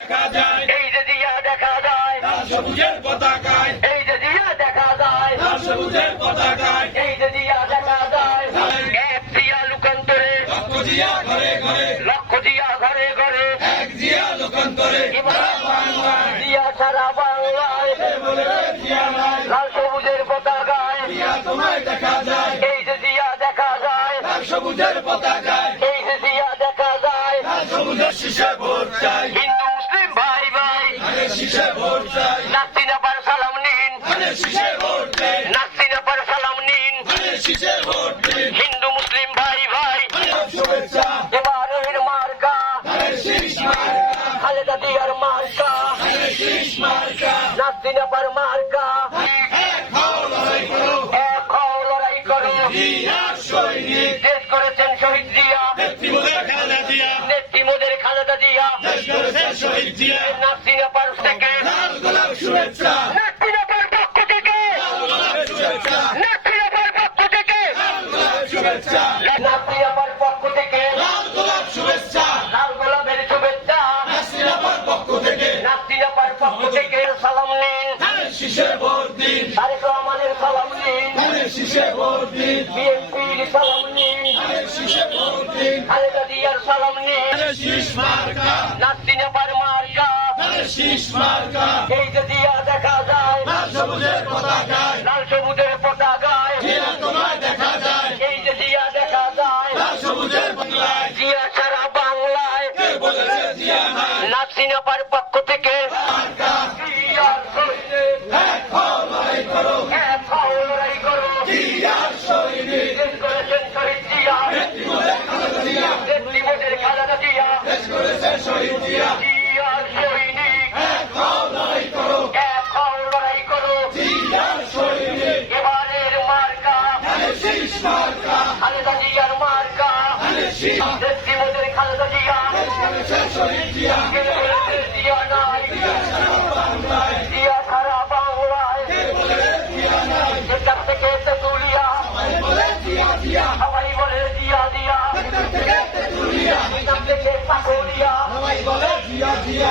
দেখা যায়। এই যে দিয়া দেখা যায়। সবুজের পতাকায়। এই যে দিয়া দেখা যায়। সবুজের পতাকায়। এই যে দিয়া দেখা যায়। এক দিয়া লুকান্তরে। লক্ষ জিয়া ঘরে ঘরে। লক্ষ দিয়া ঘরে ঘরে। এক জিয়া লোকান্তরে। বাংলায়। সারা বাংলায়। বলে জিয়া নাই। লাল সবুজের পতাকায়। জিয়া তোমায় দেখা যায়। এই যে দিয়া দেখা যায়। লাল সবুজের পতাকায়। এই যে দিয়া দেখা যায়। লাল সবুজের শীষে ভোট চাই। শীষে ভোট চাই। নাস্তিনা পার সালাম নিন। আরে শীষে ভোট দিন। নাস্তিনা পার সালাম নিন। আরে শীষে ভোট দিন। হিন্দু মুসলিম ভাই ভাই। আরে শুভেচ্ছা। এবারের মার্কা। আরে শীষ মার্কা। খালেদা দিয়ার মার্কা। আরে শীষ মার্কা। নাস্তিনা পার মার্কা। এক হও লড়াই করো। এক হও লড়াই করো। জিয়ার সৈনিক। দেশ করেছেন শহীদ জিয়া। নেত্রী মোদের খালেদা জিয়া। নেত্রী মোদের খালেদা জিয়া। দেশ করেছেন শহীদ জিয়া। নাস্তিনা পার থেকে লাল গোলাপ শুভেচ্ছা নাস্তিনা পার পক্ষ থেকে লাল গোলাপ শুভেচ্ছা নাস্তিনা পার পক্ষ থেকে লাল গোলাপ শুভেচ্ছা। নাস্তিনা পার পক্ষ থেকে। লাল গোলাপ শুভেচ্ছা। লাল গোলাপের শুভেচ্ছা। নাসিরাবার পক্ষ থেকে। নাস্তিনা পার পক্ষ থেকে সালাম নিন। আরে শীষে ভোট দিন। তারেক রহমানের সালাম নিন। শীষে ভোট দিন। বিএনপির সালাম নিন। শীষে ভোট দিন। খালেদা জিয়ার সালাম নিন। শীষ মার্কা। নাস্তিনা পার মার্কা শীষ মার্কা। এই যে খালেদা জিয়ার মার্কা। নেত্রী মোদের খালেদা জিয়া। দেশ জিয়া। নাই। জিয়া সারা বাংলায়। এটার থেকে তেতুলিয়া। সবাই বলে জিয়া জিয়া। এটার থেকে পাকুলিয়া সবাই বলে জিয়া জিয়া।